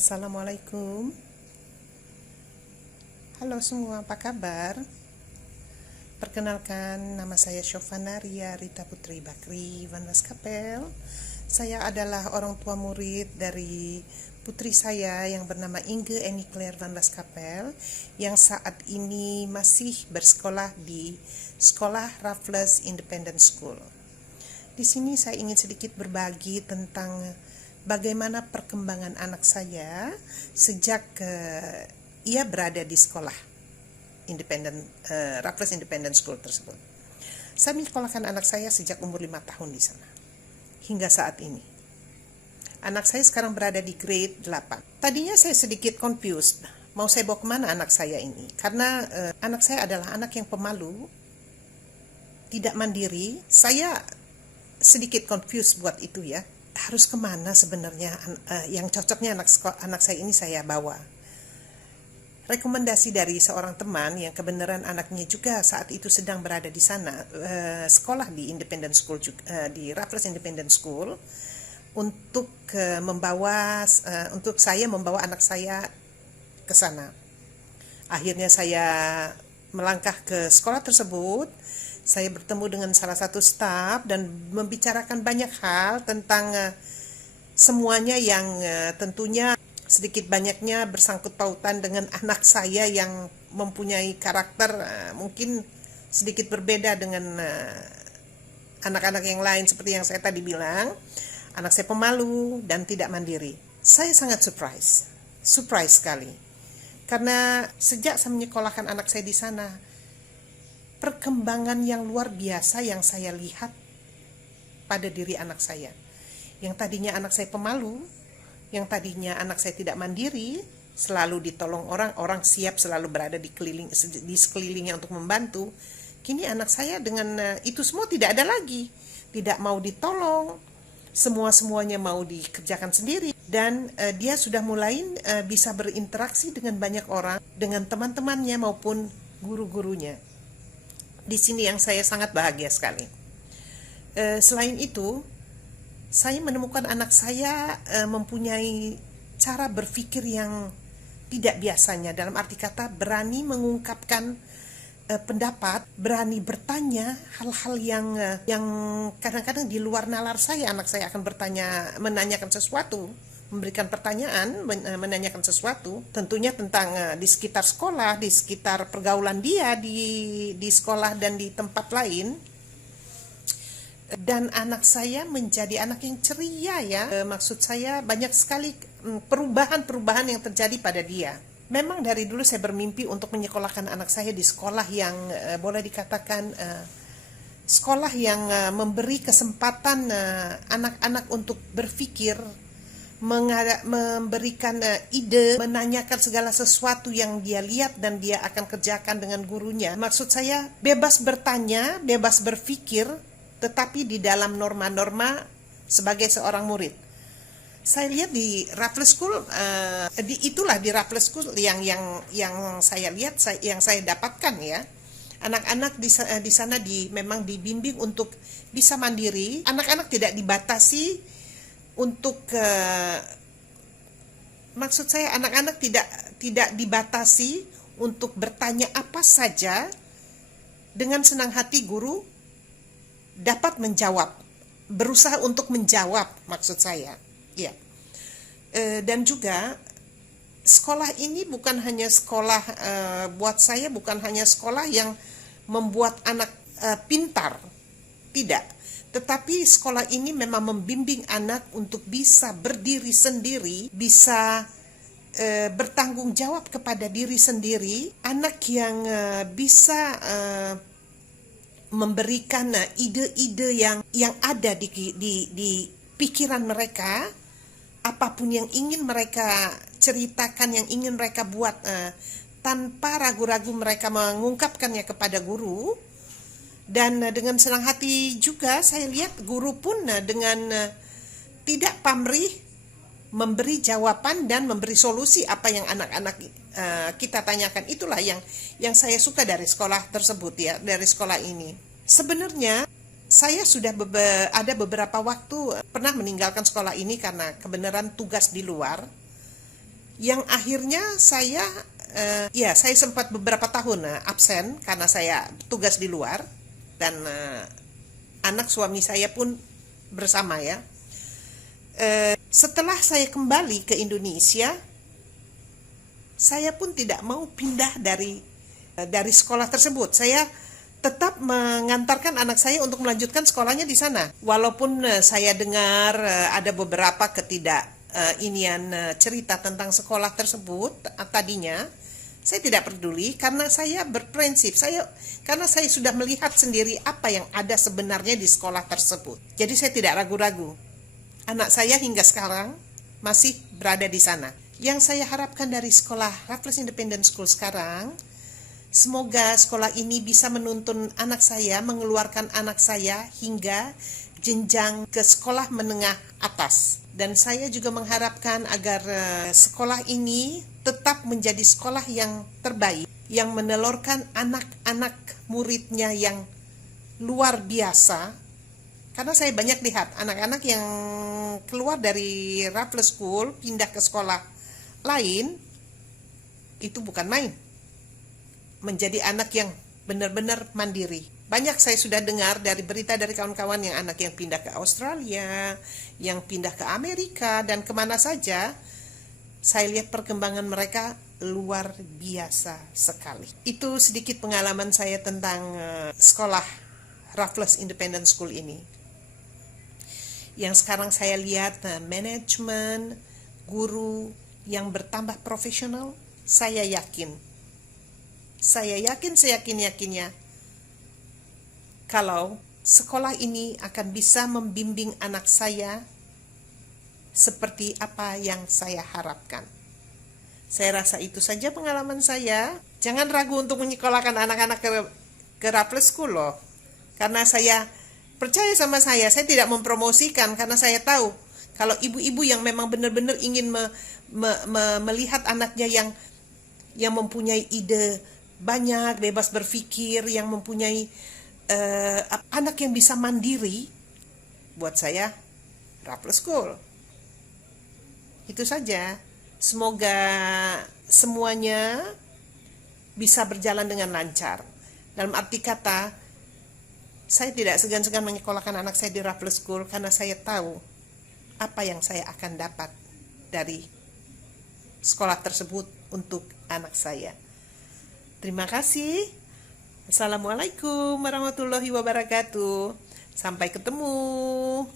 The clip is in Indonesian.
Assalamualaikum. Halo semua, apa kabar? Perkenalkan, nama saya Syofana Ria Rita Putri Bakri Van Waskapel. Saya adalah orang tua murid dari putri saya yang bernama Inge Eni Claire Van Waskapel yang saat ini masih bersekolah di Sekolah Raffles Independent School. Di sini saya ingin sedikit berbagi tentang bagaimana perkembangan anak saya sejak ia berada di sekolah Raffles Independent School tersebut. Saya menyekolahkan anak saya sejak umur 5 tahun di sana hingga saat ini. Anak saya sekarang berada di grade 8. Tadinya saya sedikit confused, mau saya bawa kemana anak saya ini, karena anak saya adalah anak yang pemalu, tidak mandiri. Saya sedikit confused buat itu ya, harus kemana sebenarnya yang cocoknya anak saya ini saya bawa. Rekomendasi dari seorang teman yang kebenaran anaknya juga saat itu sedang berada di sana, sekolah di Independent School juga, di Raffles Independent School, untuk saya membawa anak saya ke sana. Akhirnya saya melangkah ke sekolah tersebut. Saya bertemu dengan salah satu staf dan membicarakan banyak hal tentang semuanya yang tentunya sedikit banyaknya bersangkut pautan dengan anak saya yang mempunyai karakter mungkin sedikit berbeda dengan anak-anak yang lain, seperti yang saya tadi bilang. Anak saya pemalu dan tidak mandiri. Saya sangat surprise sekali, karena sejak saya menyekolahkan anak saya di sana, perkembangan yang luar biasa yang saya lihat pada diri anak saya. Yang tadinya anak saya pemalu, yang tadinya anak saya tidak mandiri, selalu ditolong orang siap selalu berada di sekelilingnya untuk membantu. Kini anak saya dengan itu semua tidak ada lagi, tidak mau ditolong, semuanya mau dikerjakan sendiri. Dan dia sudah mulai bisa berinteraksi dengan banyak orang, dengan teman-temannya maupun guru-gurunya. Di sini yang saya sangat bahagia sekali. Selain itu, saya menemukan anak saya mempunyai cara berpikir yang tidak biasanya, dalam arti kata berani mengungkapkan pendapat, berani bertanya hal-hal yang kadang-kadang di luar nalar saya. Anak saya akan menanyakan sesuatu, memberikan pertanyaan, menanyakan sesuatu, tentunya tentang di sekitar sekolah, di sekitar pergaulan dia di sekolah dan di tempat lain. Dan anak saya menjadi anak yang ceria ya. Maksud saya banyak sekali perubahan-perubahan yang terjadi pada dia. Memang dari dulu saya bermimpi untuk menyekolahkan anak saya di sekolah yang boleh dikatakan sekolah yang memberi kesempatan anak-anak untuk berpikir, memberikan ide, menanyakan segala sesuatu yang dia lihat dan dia akan kerjakan dengan gurunya. Maksud saya bebas bertanya, bebas berpikir, tetapi di dalam norma-norma sebagai seorang murid. Saya lihat di Raffles School, di Raffles School yang saya lihat, yang saya dapatkan ya, anak-anak di sana memang dibimbing untuk bisa mandiri. Anak-anak tidak dibatasi untuk maksud saya anak-anak tidak dibatasi untuk bertanya apa saja. Dengan senang hati guru dapat menjawab, berusaha untuk menjawab, maksud saya ya. Dan juga sekolah ini bukan hanya sekolah, buat saya bukan hanya sekolah yang membuat anak pintar, tidak, tetapi sekolah ini memang membimbing anak untuk bisa berdiri sendiri, bisa bertanggung jawab kepada diri sendiri. Anak yang bisa memberikan ide-ide yang ada di pikiran mereka, apapun yang ingin mereka ceritakan, yang ingin mereka buat, tanpa ragu-ragu mereka mengungkapkannya kepada guru. Dan dengan senang hati juga saya lihat guru pun dengan tidak pamrih memberi jawaban dan memberi solusi apa yang anak-anak kita tanyakan. Itulah yang saya suka dari sekolah tersebut ya, dari sekolah ini. Sebenarnya saya sudah ada beberapa waktu pernah meninggalkan sekolah ini karena kebenaran tugas di luar. yang akhirnya saya saya sempat beberapa tahun absen karena saya tugas di luar, dan anak suami saya pun bersama ya. Setelah saya kembali ke Indonesia, saya pun tidak mau pindah dari sekolah tersebut. Saya tetap mengantarkan anak saya untuk melanjutkan sekolahnya di sana. Walaupun saya dengar ada beberapa cerita tentang sekolah tersebut tadinya, saya tidak peduli karena saya berprinsip, karena saya sudah melihat sendiri apa yang ada sebenarnya di sekolah tersebut. Jadi saya tidak ragu-ragu. Anak saya hingga sekarang masih berada di sana. Yang saya harapkan dari sekolah Raffles Independent School sekarang, semoga sekolah ini bisa menuntun anak saya, mengeluarkan anak saya hingga jenjang ke sekolah menengah atas. Dan saya juga mengharapkan agar sekolah ini tetap menjadi sekolah yang terbaik, yang menelurkan anak-anak muridnya yang luar biasa. Karena saya banyak lihat anak-anak yang keluar dari Raffles School pindah ke sekolah lain, itu bukan main. Menjadi anak yang benar-benar mandiri. Banyak saya sudah dengar dari berita dari kawan-kawan yang anak yang pindah ke Australia, yang pindah ke Amerika, dan kemana saja. Saya lihat perkembangan mereka luar biasa sekali. Itu sedikit pengalaman saya tentang sekolah Raffles Independent School ini. Yang sekarang saya lihat manajemen, guru yang bertambah profesional, saya yakin seyakin-yakinnya kalau sekolah ini akan bisa membimbing anak saya seperti apa yang saya harapkan. Saya rasa itu saja pengalaman saya. Jangan ragu untuk menyekolahkan anak-anak ke Raffles School loh. Karena saya percaya sama saya tidak mempromosikan, karena saya tahu kalau ibu-ibu yang memang benar-benar ingin melihat anaknya yang mempunyai ide banyak, bebas berpikir, yang mempunyai anak yang bisa mandiri, buat saya Raffles School. Itu saja. Semoga semuanya bisa berjalan dengan lancar. Dalam arti kata, saya tidak segan-segan menyekolahkan anak saya di Raffles School karena saya tahu apa yang saya akan dapat dari sekolah tersebut untuk anak saya. Terima kasih. Assalamualaikum warahmatullahi wabarakatuh. Sampai ketemu.